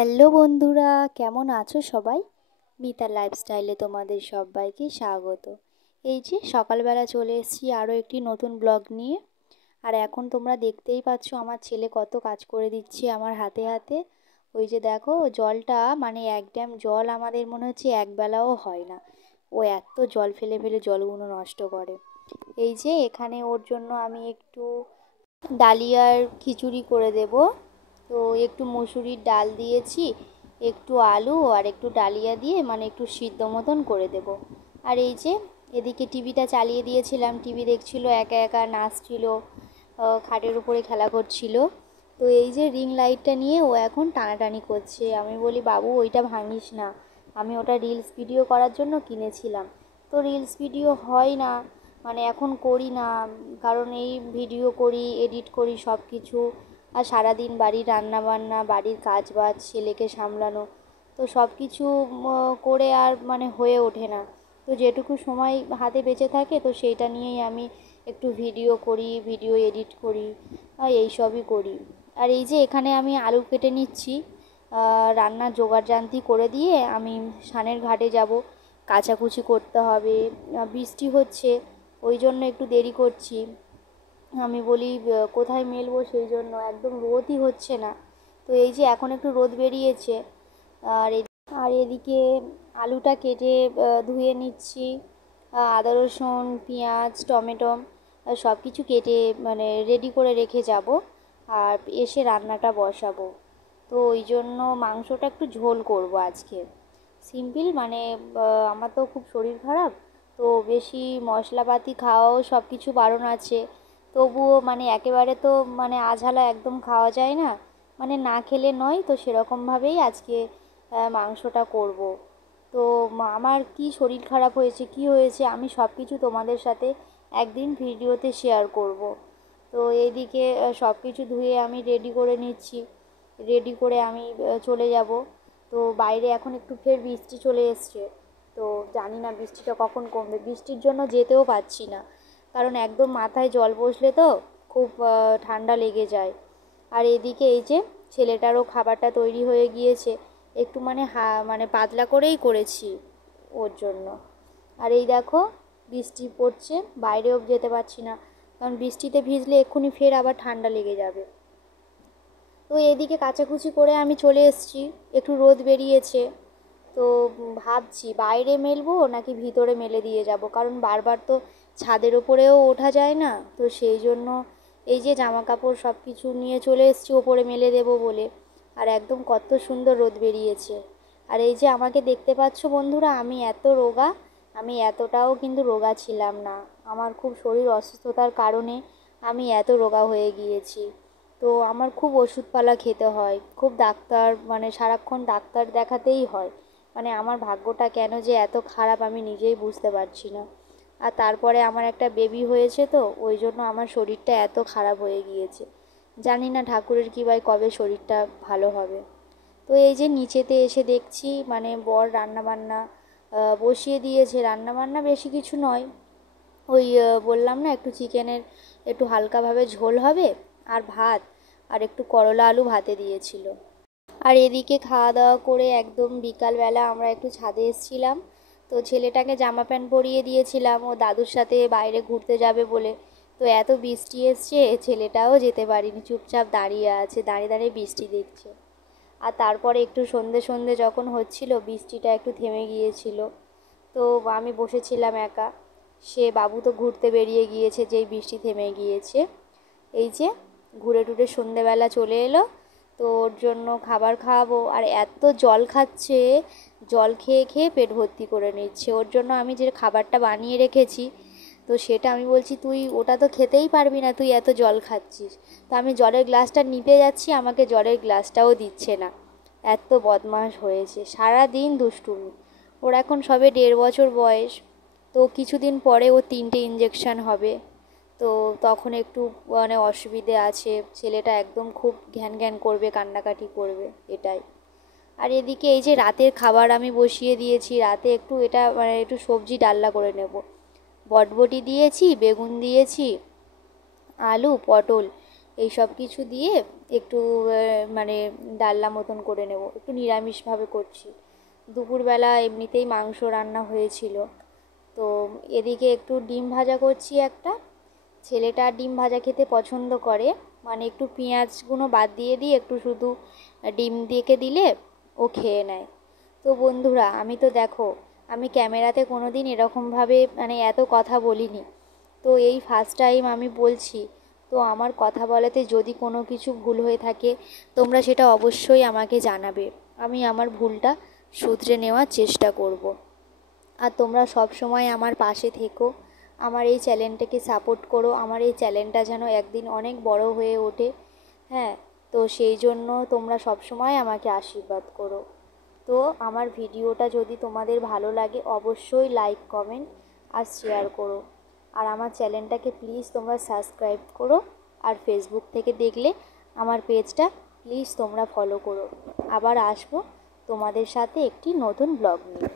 Hello বন্ধুরা, কেমন আছো সবাই? মিতা লাইফস্টাইলে তোমাদের সবাইকে স্বাগত। এই যে সকালবেলা চলে এসেছি আরও একটি নতুন ব্লগ নিয়ে। আর এখন তোমরা দেখতেই পাচ্ছ আমার ছেলে কত কাজ করে দিচ্ছে আমার হাতে হাতে। ওই যে দেখো জলটা, মানে এক ড্যাম জল আমাদের মনে হচ্ছে একবেলাও হয় না। ও এত জল ফেলে ফেলে জলগুলো নষ্ট করে। এই যে এখানে ওর জন্য আমি একটু ডালিয়ার খিচুড়ি করে দেব। তো একটু মুসুরির ডাল দিয়েছি, একটু আলু আর একটু ডালিয়া দিয়ে মানে একটু সিদ্ধ মতন করে দেব। আর এই যে এদিকে টিভিটা চালিয়ে দিয়েছিলাম, টিভি দেখছিল, একা একা নাচছিল, খাটের উপরে খেলা করছিল। তো এই যে রিং লাইটটা নিয়ে ও এখন টানাটানি করছে। আমি বলি বাবু ওইটা ভাঙিস না, আমি ওটা রিলস ভিডিও করার জন্য কিনেছিলাম। তো রিলস ভিডিও হয় না, মানে এখন করি না, কারণ এই ভিডিও করি, এডিট করি সব কিছু। আর সারাদিন বাড়ির রান্নাবান্না, বাড়ির কাজবাজ, ছেলেকে সামলানো, তো সব কিছু করে আর মানে হয়ে ওঠে না। তো যেটুকু সময় হাতে বেঁচে থাকে তো সেইটা নিয়েই আমি একটু ভিডিও করি, ভিডিও এডিট করি, এই সবই করি। আর এই যে এখানে আমি আলু কেটে নিচ্ছি, রান্নার জোগাড়যন্ত্রী করে দিয়ে আমি সানের ঘাটে যাব, কাচাকুচি করতে হবে। বৃষ্টি হচ্ছে ওই জন্য একটু দেরি করছি। আমি বলি কোথায় মেলবো, সেই জন্য একদম রোদই হচ্ছে না। তো এই যে এখন একটু রোদ বেরিয়েছে। আর আর এদিকে আলুটা কেটে ধুয়ে নিচ্ছি, আদা রসুন পেঁয়াজ টমেটো সব কিছু কেটে মানে রেডি করে রেখে যাব, আর এসে রান্নাটা বসাবো। তো ওই জন্য মাংসটা একটু ঝোল করব আজকে, সিম্পল, মানে আমার তো খুব শরীর খারাপ, তো বেশি মশলাপাতি খাওয়াও সব কিছু বারণ আছে। তবুও মানে একেবারে তো মানে আঝালা একদম খাওয়া যায় না, মানে না খেলে নয়, তো সেরকমভাবেই আজকে মাংসটা করব। তো আমার কি শরীর খারাপ হয়েছে, কি হয়েছে, আমি সব কিছু তোমাদের সাথে একদিন ভিডিওতে শেয়ার করব। তো এইদিকে সব কিছু ধুয়ে আমি রেডি করে নিচ্ছি, রেডি করে আমি চলে যাব। তো বাইরে এখন একটু ফের বৃষ্টি চলে এসছে, তো জানি না বৃষ্টিটা কখন কমবে, বৃষ্টির জন্য যেতেও পারছি না, কারণ একদম মাথায় জল বসলে তো খুব ঠান্ডা লেগে যায়। আর এদিকে এই যে ছেলেটারও খাবারটা তৈরি হয়ে গিয়েছে, একটু মানে মানে পাতলা করেই করেছি ওর জন্য। আর এই দেখো বৃষ্টি পড়ছে, বাইরেও যেতে পারছি না, কারণ বৃষ্টিতে ভিজলে এক্ষুনি ফের আবার ঠান্ডা লেগে যাবে। তো এদিকে কাচাকুচি করে আমি চলে এসেছি, একটু রোদ বেরিয়েছে। তো ভাবছি বাইরে মেলবো নাকি ভিতরে মেলে দিয়ে যাব, কারণ বারবার তো ছাদের ওপরেও ওঠা যায় না। তো সেই জন্য এই যে জামা কাপড় সব কিছু নিয়ে চলে এসেছি ওপরে মেলে দেবো বলে। আর একদম কত সুন্দর রোদ বেরিয়েছে। আর এই যে আমাকে দেখতে পাচ্ছ বন্ধুরা, আমি এত রোগা, আমি এতটাও কিন্তু রোগা ছিলাম না। আমার খুব শরীর অসুস্থতার কারণে আমি এত রোগা হয়ে গিয়েছি। তো আমার খুব ওষুধপালা খেতে হয়, খুব ডাক্তার, মানে সারাক্ষণ ডাক্তার দেখাতেই হয়। মানে আমার ভাগ্যটা কেন যে এত খারাপ আমি নিজেই বুঝতে পারছি না। আর তারপরে আমার একটা বেবি হয়েছে, তো ওই জন্য আমার শরীরটা এত খারাপ হয়ে গিয়েছে। জানি না ঠাকুরের কৃপায় কবে শরীরটা ভালো হবে। তো এই যে নিচেতে এসে দেখছি মানে বর রান্নাবান্না বসিয়ে দিয়েছে। রান্নাবান্না বেশি কিছু নয়, ওই বললাম না একটু চিকেনের একটু হালকাভাবে ঝোল হবে, আর ভাত, আর একটু করলা আলু ভাতে দিয়েছিল। আর এদিকে খাওয়া দাওয়া করে একদম বিকালবেলা আমরা একটু ছাদে এসেছিলাম। তো ছেলেটাকে জামা প্যান্ট পরিয়ে দিয়েছিলাম, ও দাদুর সাথে বাইরে ঘুরতে যাবে বলে। তো এত বৃষ্টি এসছে, ছেলেটাও যেতে পারিনি, চুপচাপ দাঁড়িয়ে আছে, দাঁড়িয়ে দাঁড়িয়ে বৃষ্টি দেখছে। আর তারপরে একটু সন্ধে সন্ধে যখন হচ্ছিল বৃষ্টিটা একটু থেমে গিয়েছিল, তো আমি বসেছিলাম একা। সে বাবু তো ঘুরতে বেরিয়ে গিয়েছে যেই বৃষ্টি থেমে গিয়েছে। এই যে ঘুরে টুরে সন্ধেবেলা চলে এলো, তো ওর জন্য খাবার খাওয়াবো। আর এত জল খাচ্ছে, জল খেয়ে খেয়ে পেট ভর্তি করে নিচ্ছে। ওর জন্য আমি যে খাবারটা বানিয়ে রেখেছি, তো সেটা আমি বলছি তুই ওটা তো খেতেই পারবি না, তুই এত জল খাচ্ছিস। তো আমি জলের গ্লাসটা নিতে যাচ্ছি, আমাকে জলের গ্লাসটাও দিচ্ছে না। এত বদমাশ হয়েছে, সারা দিন দুষ্টুমি। ওর এখন সবে 1.5 বছর বয়স, তো কিছুদিন পরে ও 3টে ইঞ্জেকশান হবে। তো তখন একটু মানে অসুবিধে আছে, ছেলেটা একদম খুব ঘ্যান ঘ্যান করবে, কান্নাকাটি করবে, এটাই। আর এদিকে এই যে রাতের খাবার আমি বসিয়ে দিয়েছি, রাতে একটু এটা মানে একটু সবজি ডালনা করে নেব। বটবটি দিয়েছি, বেগুন দিয়েছি, আলু পটল এই সব কিছু দিয়ে একটু মানে ডালনা মতন করে নেব, একটু নিরামিষভাবে করছি। দুপুরবেলা এমনিতেই মাংস রান্না হয়েছিল। তো এদিকে একটু ডিম ভাজা করছি একটা। ছেলেটা ডিম ভাজা খেতে পছন্দ করে, মানে একটু পেঁয়াজগুলো বাদ দিয়ে দিই, একটু শুধু ডিম দিয়ে দিলে ও খেয়ে নেয়। তো বন্ধুরা, আমি তো দেখো আমি ক্যামেরাতে কোনো দিন এরকমভাবে মানে এত কথা বলিনি, তো এই ফার্স্ট টাইম আমি বলছি। তো আমার কথা বলাতে যদি কোনো কিছু ভুল হয়ে থাকে তোমরা সেটা অবশ্যই আমাকে জানাবে, আমি আমার ভুলটা শুধরে নেওয়ার চেষ্টা করব। আর তোমরা সব সময় আমার পাশে থেকো, আমার এই চ্যানেলটাকে সাপোর্ট করো, আমার এই চ্যানেলটা যেন একদিন অনেক বড় হয়ে ওঠে। হ্যাঁ, তো সেই জন্য তোমরা সব সময় আমাকে আশীর্বাদ করো। তো আমার ভিডিওটা যদি তোমাদের ভালো লাগে অবশ্যই লাইক, কমেন্ট আর শেয়ার করো। আর আমার চ্যানেলটাকে প্লিজ তোমরা সাবস্ক্রাইব করো। আর ফেসবুক থেকে দেখলে আমার পেজটা প্লিজ তোমরা ফলো করো। আবার আসবো তোমাদের সাথে একটি নতুন ব্লগ নিয়ে।